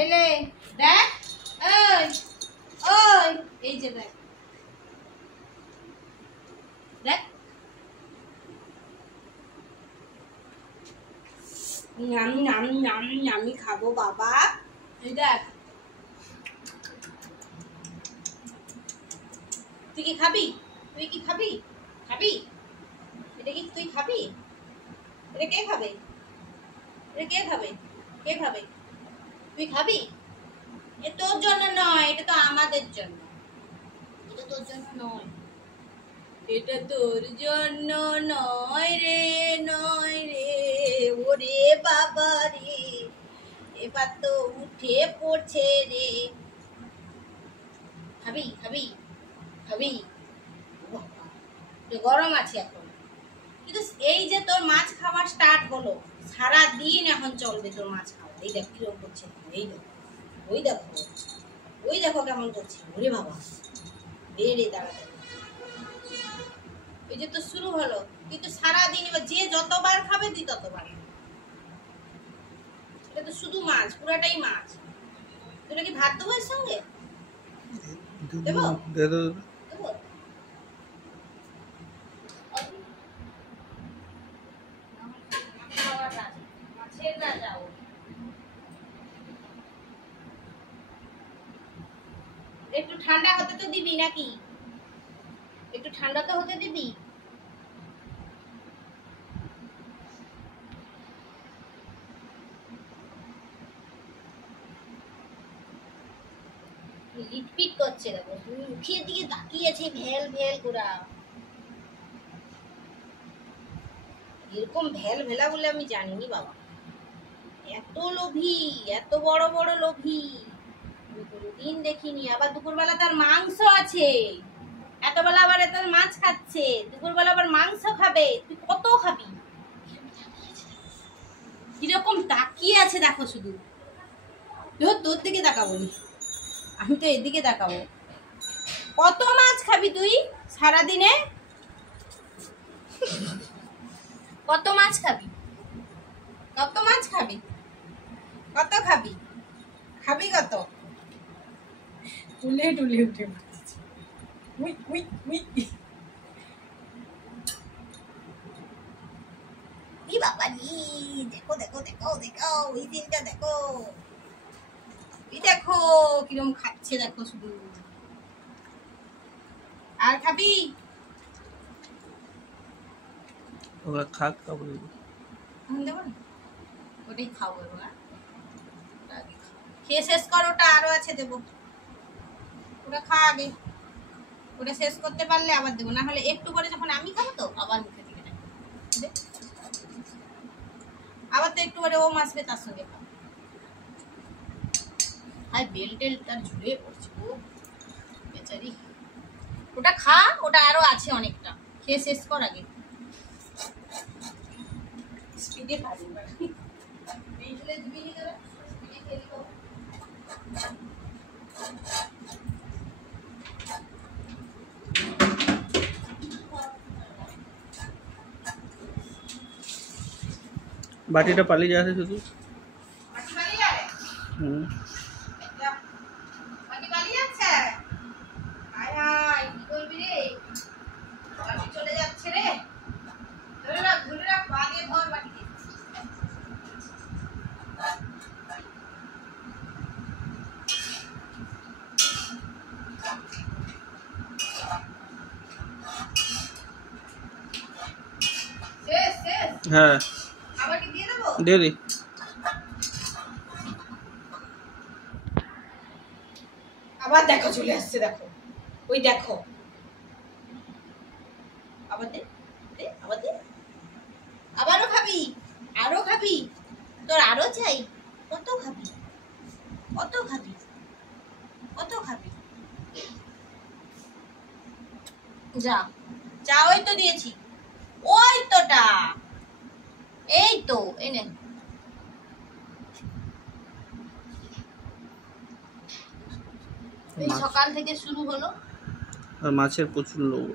এলে দেখ, ওই ওই এই যে দেখ দেখ, আমি খাবো বাবা। এই দেখ, তুই কি খাবি? তুই কি খাবি? খাবি? এটা কি তুই খাবি? এটা কে খাবে? এটা কে খাবে? কে খাবে? তুই খাবি? এ তোর জন্য নয়, এটা তো আমাদের জন্য। এটা তোর জন্য নয়, এটা তোর জন্য নয় রে, নয় রে। ওরে বাবা রে, এবার তো উঠে পড়ছে রে। খাবি? খাবি? খাবি? গরম আছে এখন, কিন্তু এই যে তোর মাছ খাওয়া স্টার্ট হলো, সারা দিন এখন চলবে তোর মাছ খাওয়া। এই দেখ কিরকম করছে, এই দেখো, ওই দেখো, ওই দেখো কেমন করছে। ওরে বাবা রে রে, তাড়াতাড়ি। এই যে তো শুরু হলো, কিন্তু সারাদিন এবার যে যতবার খাবে তুই ততবার। এটা তো শুধু মাছ, পুরাটাই মাছ। তোরা কি ভাত দেবো এর সঙ্গে? দেবো? দেবো? একটু ঠান্ডা হতে তো দিবি নাকি? একটু ঠান্ডা তো হতে দিবি। লিটপিট করছে, দেখো মুখের দিকে তাকিয়েছে ভেল ভেল করা। এরকম ভেল ভেলা বলে আমি জানিনি বাবা। এত লোভী, এত বড় বড় লোভী আমি কোনোদিন দেখিনি। আবার দুপুরবেলা তার মাংস আছে, এত বেলা আবার এত মাছ খাচ্ছে, দুপুরবেলা আবার মাংস খাবে। তুই কত খাবি? কিরকম তাকিয়ে আছে দেখো, শুধু তোর দিকে তাকাবো, আমি তো এদিকে তাকাবো। কত মাছ খাবি তুই সারাদিনে? কত মাছ খাবি? কত মাছ খাবি? কত খাবি? খাবি কত? টুলে টুলে উঠে পড়েছে। উই উই উই, ই বাবা নি, দেখো দেখো দেখো দেখো, ওই দিনটা দেখো, এই দেখো কিরম খাচ্ছে, দেখো শুধু। আর খাবি? ওরা খাক, খাবো দেবো না, ওটাই খাবো এবার। খেয়ে শেষ কর, ওটা আরো আছে দেবো। ওটা খা আগে, ওটা শেষ করতে পারলে আবার দেবো, না হলে একটু করে যখন আমি খাবো তো আবার মুখে দিবে না। আবার তো একটু করে ও মাছবে তার সঙ্গে খাবো। আর বেল টেল তার ঝুলে পড়ছে ও বেচারি। ওটা খা, ওটা আরো আছে অনেকটা, খেয়ে শেষ কর আগে। স্পিডে খাবি, বেলটে দিবি নি তোরা, স্পিডে খেয়ে দিব। বাটিটা পালিয়ে যাচ্ছে শুধু। বাটি পালিয়ে যাবে? হুম, বাটি পালিয়ে যাচ্ছে? আয় হায়, কি করবি রে? বাটি চলে যাচ্ছে রে। ধরে রাখ, পা দিয়ে ধর বাটিকে। শেষ শেষ? হ্যাঁ আবার কি দিয়ে দেবো? দিয়ে দি। আবার দেখো চলে আসছে, দেখো ওই দেখো। আবার দে, দে আবার দে। আবারও খাবি? আরো খাবি? তোর আরো চাই? কত খাবি? কত খাবি? কত খাবি? যা যা, ওই তো দিয়েছি, ওই তোটা, এই তো এনে। এই সকাল থেকে শুরু হলো, আর মাছের প্রচুর লোভ।